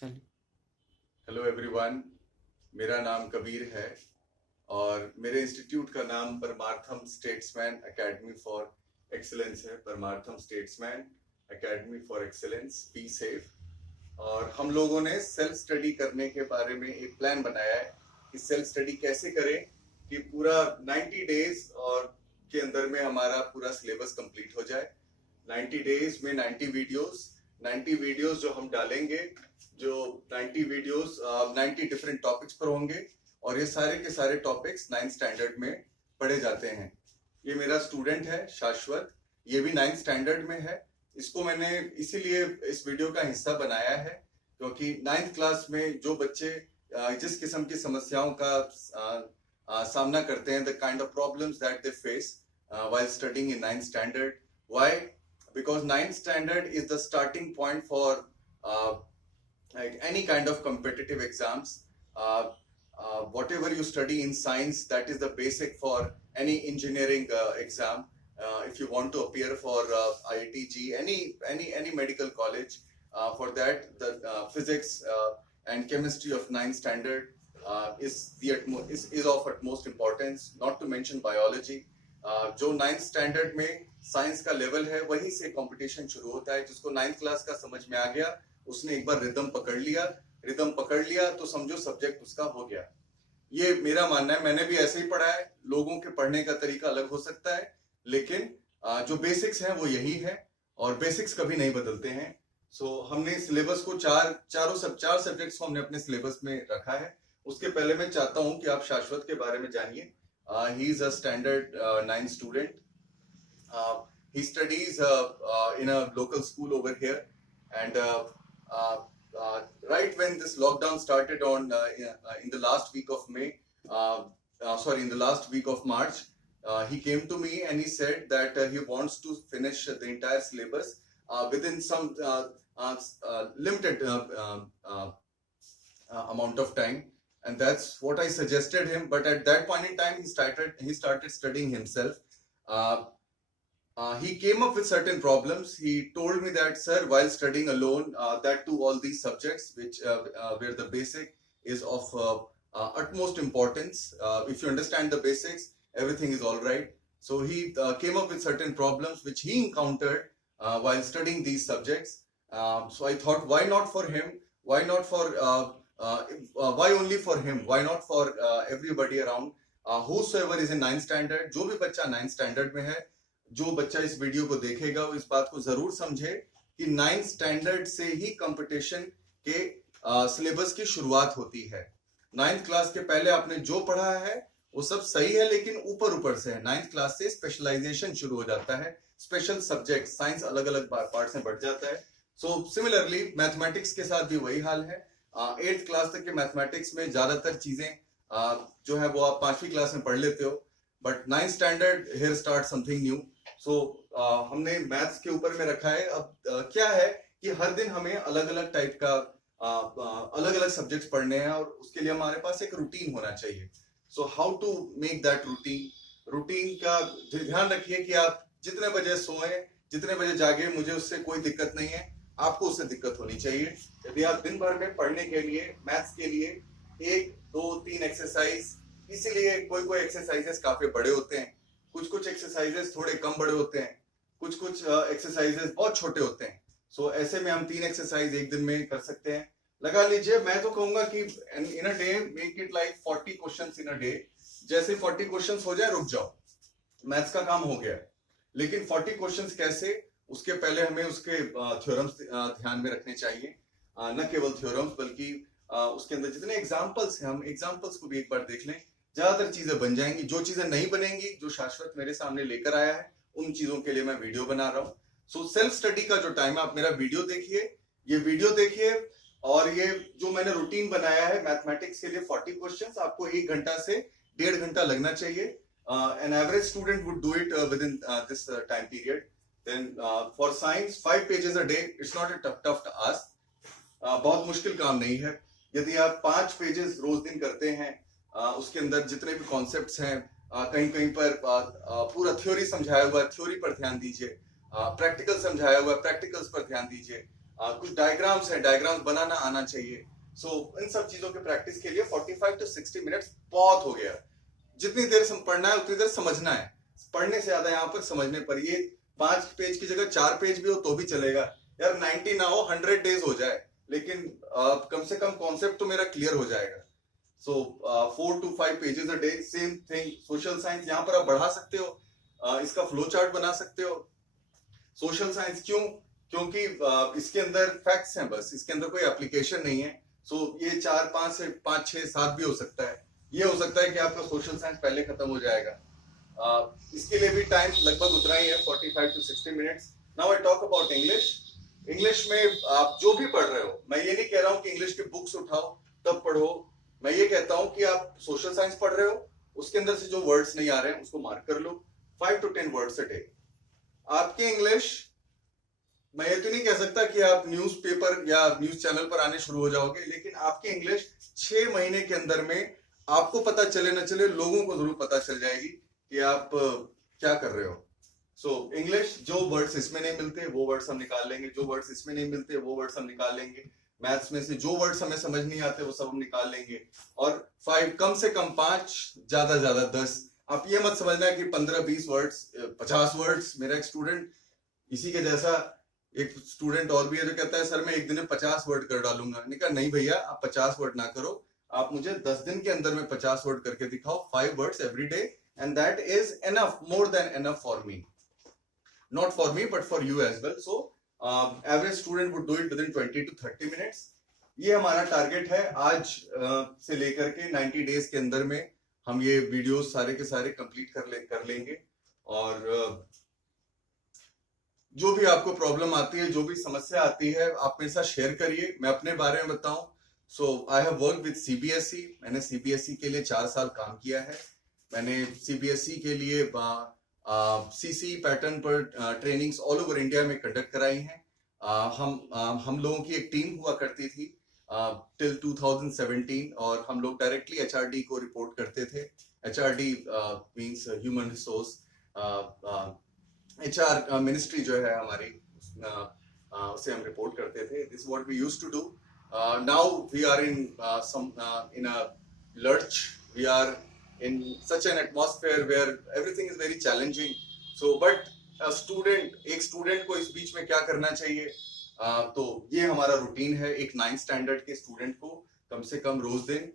चलिए। Hello everyone, मेरा नाम कबीर है और मेरे इंस्टीट्यूट का नाम Parmartham Statesman Academy for Excellence है। Parmartham Statesman Academy for Excellence, be safe. और हम लोगों ने सेल्फ स्टडी करने के बारे में एक प्लान बनाया है कि सेल्फ स्टडी कैसे करें कि पूरा 90 डेज और के अंदर में हमारा पूरा सिलेबस कंप्लीट हो जाए। 90 डेज में 90 वीडियोस जो हम डालेंगे, जो 90 वीडियोस 90 डिफरेंट टॉपिक्स पर होंगे और ये सारे के सारे टॉपिक्स 9th स्टैंडर्ड में पढ़े जाते हैं। ये मेरा स्टूडेंट है शाश्वत, ये भी 9th स्टैंडर्ड में है। इसको मैंने इसीलिए इस वीडियो का हिस्सा बनाया है क्योंकि 9th क्लास में जो बच्चे जिस किस्म की समस्याओं का सामना करते हैं, the kind of problems that they face while studying in 9th standard. Why? Because 9th standard is the starting point for like any kind of competitive exams. Whatever you study in science, that is the basic for any engineering exam. If you want to appear for IITG, any medical college, for that the physics and chemistry of 9th standard is of utmost importance. Not to mention biology. जो 9th standard में science का level है वहीं से competition शुरू होता है। जिसको 9th क्लास का समझ में आ गया, उसने एक बार रिदम पकड़ लिया तो समझो सब्जेक्ट उसका हो गया। ये मेरा मानना है, मैंने भी ऐसे ही पढ़ा है। लोगों के पढ़ने का तरीका अलग हो सकता है, लेकिन जो बेसिक्स हैं वो यही है और बेसिक्स कभी नहीं बदलते हैं। सो हमने सिलेबस को चार सब्जेक्ट्स को हमने अपने सिलेबस में रखा है। उसके पहले मैं चाहता हूं कि आप शाश्वत के बारे में जानिए। He is a standard 9 student. He studies in a local school over here, and right when this lockdown started in the last week of in the last week of March, he came to me and he said that he wants to finish the entire syllabus within some limited amount of time. And that's what I suggested him. But at that point in time, he started studying himself. He came up with certain problems. He told me that, sir, while studying alone, that too all these subjects, which where the basic is of utmost importance. If you understand the basics, everything is all right. So he came up with certain problems which he encountered while studying these subjects. So I thought, why not for him? Why not for why only for him? Why not for everybody around? Whosoever is in 9th standard, जो भी बच्चा 9th standard में है, जो बच्चा इस video को देखेगा वो इस बात को जरूर समझे कि 9th standard से ही कंपटीशन के सिलेबस की शुरुआत होती है। 9th क्लास के पहले आपने जो पढ़ा है वो सब सही है, लेकिन ऊपर से है। 9th क्लास से स्पेशलाइजेशन शुरू हो जाता है, स्पेशल सब्जेक्ट साइंस अलग अलग पार्ट्स में बढ़ जाता है। सो सिमिलरली मैथमेटिक्स के साथ भी वही हाल है। 8th क्लास तक के मैथमेटिक्स में ज्यादातर चीजें जो है वो आप 5वीं क्लास में पढ़ लेते हो, but 9th standard here start something new. So हमने मैथ्स के ऊपर में रखा है। अब क्या है कि हर दिन हमें अलग अलग टाइप का अलग अलग सब्जेक्ट्स पढ़ने हैं और उसके लिए हमारे पास एक रूटीन होना चाहिए। So how to make that routine का ध्यान रखिए कि आप जितने बजे सोएं, जितने बजे जागे, मुझे उससे कोई दिक्कत नहीं है, आपको उससे दिक्कत होनी चाहिए। यदि आप दिन भर में पढ़ने के लिए, मैथ्स के लिए 1, 2, 3 एक्सरसाइज, इसीलिए कोई एक्सरसाइजेस काफी बड़े होते हैं, कुछ एक्सरसाइजेस थोड़े कम बड़े होते हैं, कुछ एक्सरसाइजेस बहुत छोटे होते हैं। सो ऐसे में हम 3 एक्सरसाइज एक दिन में कर सकते हैं। लगा लीजिए, मैं तो कहूंगा कि in a day make it like 40 questions in a day. जैसे 40 क्वेश्चंस हो जाए रुक जाओ, मैथ्स का काम हो गया। लेकिन 40 क्वेश्चंस कैसे, उसके पहले हमें उसके थ्योरम्स ध्यान में रखने चाहिए। न केवल थ्योरम्स बल्कि उसके अंदर जितने एग्जांपल्स हैं, हम एग्जांपल्स को भी एक बार देख लें। ज्यादातर चीजें बन जाएंगी। जो चीजें नहीं बनेंगी, जो शाश्वत मेरे सामने लेकर आया है, उन चीजों के लिए मैं वीडियो बना रहा हूँ। सो सेल्फ स्टडी का जो टाइम है, आप मेरा वीडियो देखिए, ये वीडियो देखिए, और ये जो मैंने रूटीन बनाया है मैथमेटिक्स के लिए 40 क्वेश्चंस, आपको 1 घंटा से 1.5 घंटा लगना चाहिए। An average student would do it with in this time period. Then for science 5 pages a day, it's not a tough task. बहुत मुश्किल काम नहीं है। यदि आप 5 पेजेस रोज दिन करते हैं, उसके अंदर जितने भी कॉन्सेप्ट्स हैं, कहीं पर पूरा थ्योरी समझाया हुआ है, थ्योरी पर ध्यान दीजिए, प्रैक्टिकल समझाया हुआ है, प्रैक्टिकल्स पर ध्यान दीजिए। कुछ डायग्राम्स हैं, डायग्राम्स बनाना आना चाहिए। इन सब चीजों के प्रैक्टिस के लिए 45 to 60 मिनट्स बहुत हो गया। जितनी देर पढ़ना है उतनी देर समझना है, पढ़ने से ज्यादा यहाँ पर समझने पर। ये 5 पेज की जगह 4 पेज भी हो तो भी चलेगा यार, 90 ना हो 100 डेज हो जाए, लेकिन कम से कम कॉन्सेप्ट तो मेरा क्लियर हो जाएगा। 4 to 5 pages a day, same thing. Social science यहाँ पर आप बढ़ा सकते हो, इसका फ्लो चार्ट बना सकते हो। सोशल साइंस क्यों? क्योंकि इसके अंदर फैक्ट्स हैं बस, इसके अंदर कोई एप्लीकेशन नहीं है। ये 4, 5 से 5, 6, 7 भी हो सकता है। ये हो सकता है कि आपका सोशल साइंस पहले खत्म हो जाएगा। इसके लिए भी टाइम लगभग उतना ही है, 45 to 60 minutes. Now I talk about English. English में आप जो भी पढ़ रहे हो, मैं ये नहीं कह रहा हूँ कि इंग्लिश की बुक्स उठाओ तब पढ़ो। मैं ये कहता हूँ कि आप सोशल साइंस पढ़ रहे हो, उसके अंदर से जो वर्ड्स नहीं आ रहे हैं उसको मार्क कर लो, 5 to 10 वर्ड्स अ डे। आपकी इंग्लिश, मैं ये तो नहीं कह सकता कि आप न्यूज़पेपर या न्यूज चैनल पर आने शुरू हो जाओगे, लेकिन आपकी इंग्लिश 6 महीने के अंदर में आपको पता चले न चले, लोगों को जरूर पता चल जाएगी कि आप क्या कर रहे हो। इंग्लिश, जो वर्ड्स इसमें नहीं मिलते वो वर्ड्स हम निकाल लेंगे, जो वर्ड्स इसमें नहीं मिलते वो वर्ड्स हम निकाल लेंगे। मैथ्स में से जो वर्ड्स हमें समझ नहीं आते वो सब हम निकाल लेंगे। और 5, कम से कम 5, ज्यादा ज्यादा 10। आप ये मत समझना कि 15-20 वर्ड्स, 50 वर्ड्स। मेरा एक स्टूडेंट, इसी के जैसा एक स्टूडेंट और भी है जो कहता है सर मैं एक दिन में 50 वर्ड कर डालूंगा। मैंने कहा नहीं भैया, आप 50 वर्ड ना करो, आप मुझे 10 दिन के अंदर में 50 वर्ड करके दिखाओ, 5 words every day, and that is enough, more than enough for me, not for me but for you as well. Average student would do it within 20 to 30 minutes. ये हमारा टारगेट है। आज से लेकर के 90 days के अंदर में हम ये वीडियोस सारे के सारे कंप्लीट कर लेंगे। और जो भी आपको प्रॉब्लम आती है, जो भी समस्या आती है, आप मेरे साथ शेयर करिए। मैं अपने बारे में बताऊं, I have work with CBSE. मैंने सीबीएसई के लिए 4 साल काम किया है। मैंने सीबीएसई के लिए सीसी पैटर्न पर ट्रेनिंग्स ऑल ओवर इंडिया में कंडक्ट कराई हैं। हम लोगों की एक टीम हुआ करती थी टिल 2017, और हम लोग डायरेक्टली एचआरडी को रिपोर्ट करते थे। HRD means human resource, HR ministry जो है हमारी, उसे हम रिपोर्ट करते थे। This what we used to do. Now we are in a lurch, वी आर in such an atmosphere where everything is very challenging. But a student, एक स्टूडेंट को इस बीच में क्या करना चाहिए? तो ये हमारा रूटीन है। एक 9th स्टैंडर्ड के स्टूडेंट को कम से कम रोज दिन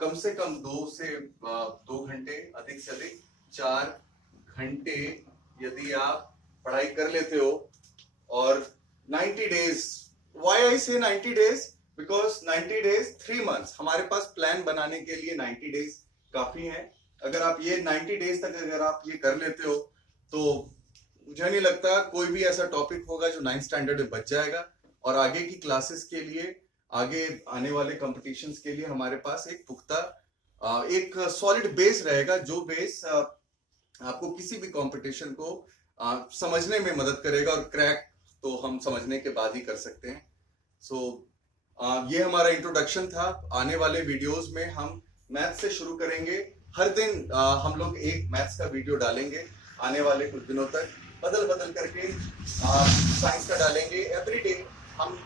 कम से कम 2 घंटे, अधिक से अधिक 4 घंटे यदि आप पढ़ाई कर लेते हो, और 90 days, why I say 90 days? Because 90 days, 3 months, हमारे पास प्लान बनाने के लिए 90 डेज काफी है। अगर आप ये 90 डेज तक अगर आप ये कर लेते हो, तो मुझे नहीं लगता कोई भी ऐसा टॉपिक होगा जो 9th स्टैंडर्ड में बच जाएगा। और आगे की क्लासेस के लिए, आगे आने वाले कॉम्पिटिशन्स के लिए हमारे पास एक पुख्ता, एक सॉलिड बेस रहेगा, जो बेस आपको किसी भी कंपटीशन को समझने में मदद करेगा। और क्रैक तो हम समझने के बाद ही कर सकते हैं। ये हमारा इंट्रोडक्शन था। आने वाले वीडियोस में हम मैथ से शुरू करेंगे। हर दिन हम लोग एक मैथ्स का वीडियो डालेंगे आने वाले कुछ दिनों तक, बदल बदल करके साइंस का डालेंगे। एवरी डे हम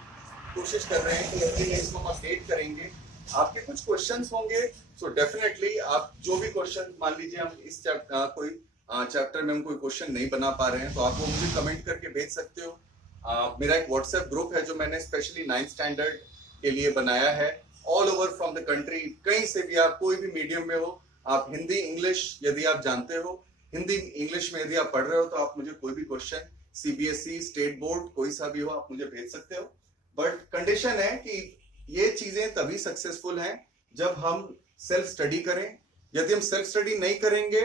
कोशिश कर रहे हैं कि एवरी डे इसको हम अपडेट करेंगे। आपके कुछ क्वेश्चंस होंगे, सो डेफिनेटली आप जो भी क्वेश्चन, मान लीजिए हम इस कोई चैप्टर में हम कोई क्वेश्चन नहीं बना पा रहे हैं, तो आप वो मुझे कमेंट करके भेज सकते हो। मेरा एक व्हाट्सएप ग्रुप है जो मैंने स्पेशली 9th स्टैंडर्ड के लिए बनाया है। All over from the country, कहीं से भी आप, कोई भी मीडियम में हो, आप हिंदी इंग्लिश यदि आप जानते हो, हिंदी इंग्लिश में यदि आप पढ़ रहे हो, तो आप मुझे कोई भी क्वेश्चन, सीबीएसई, स्टेट बोर्ड, कोई सा भी हो, आप मुझे भेज सकते हो। बट कंडीशन है कि ये चीजें तभी सक्सेसफुल हैं जब हम सेल्फ स्टडी करें। यदि हम सेल्फ स्टडी नहीं करेंगे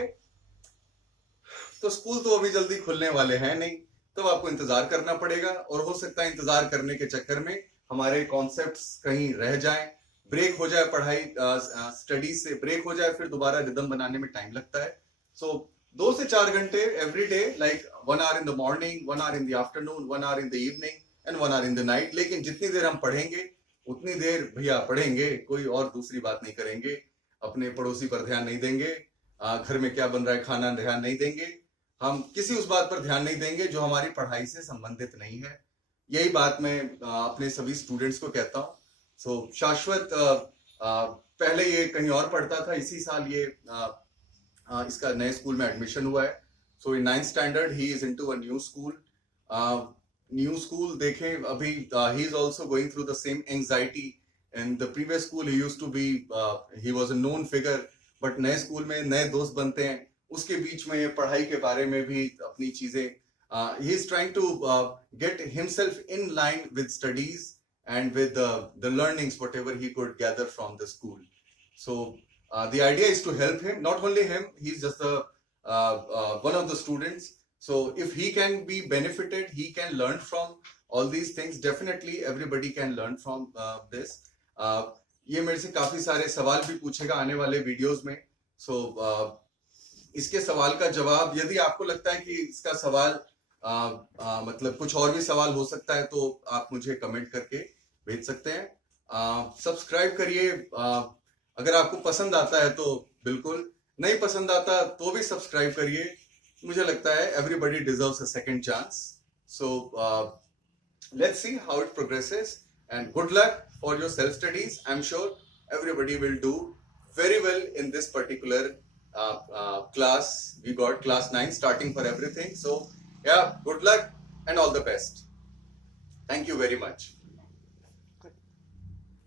तो स्कूल तो अभी जल्दी खुलने वाले हैं नहीं, तो आपको इंतजार करना पड़ेगा। और हो सकता है इंतजार करने के चक्कर में हमारे कॉन्सेप्ट्स कहीं रह जाएं, ब्रेक हो जाए, पढ़ाई स्टडी से ब्रेक हो जाए, फिर दोबारा रिदम बनाने में टाइम लगता है। 2 से 4 घंटे every day, like 1 hour in the morning, 1 hour in the afternoon, 1 hour in the evening, and 1 hour in the night. लेकिन जितनी देर हम पढ़ेंगे उतनी देर भैया पढ़ेंगे, कोई और दूसरी बात नहीं करेंगे, अपने पड़ोसी पर ध्यान नहीं देंगे, घर में क्या बन रहा है खाना ध्यान नहीं देंगे, हम किसी उस बात पर ध्यान नहीं देंगे जो हमारी पढ़ाई से संबंधित नहीं है। यही बात मैं अपने सभी स्टूडेंट्स को कहता हूँ. सो शाश्वत पहले ये कहीं और पढ़ता था, इसी साल ये इसका नए स्कूल में एडमिशन हुआ है. So in 9th standard he is into a new school. New school देखें अभी, he is also going through the same anxiety. In the previous school he used to be, he was a known figure, but नए school में नए दोस्त बनते हैं, उसके बीच में पढ़ाई के बारे में भी अपनी चीजें, he is trying to get himself in line with studies and with the learnings whatever he could gather from the school. So the idea is to help him, not only him, he's just one of the students. So if he can be benefited, he can learn from all these things. Definitely everybody can learn from this. ये मेरे से काफी सारे सवाल भी पूछेगा आने वाले वीडियोस में. So इसके सवाल का जवाब, यदि आपको लगता है कि इसका सवाल मतलब कुछ और भी सवाल हो सकता है, तो आप मुझे कमेंट करके भेज सकते हैं. सब्सक्राइब करिए. अगर आपको पसंद आता है तो बिल्कुल, नहीं पसंद आता तो भी सब्सक्राइब करिए. मुझे लगता है everybody deserves a second chance. So let's see how it progresses, and good luck for your self studies. I'm sure everybody will do very well in this particular class. We got class 9 starting for everything. So yeah, good luck and all the best. Thank you very much.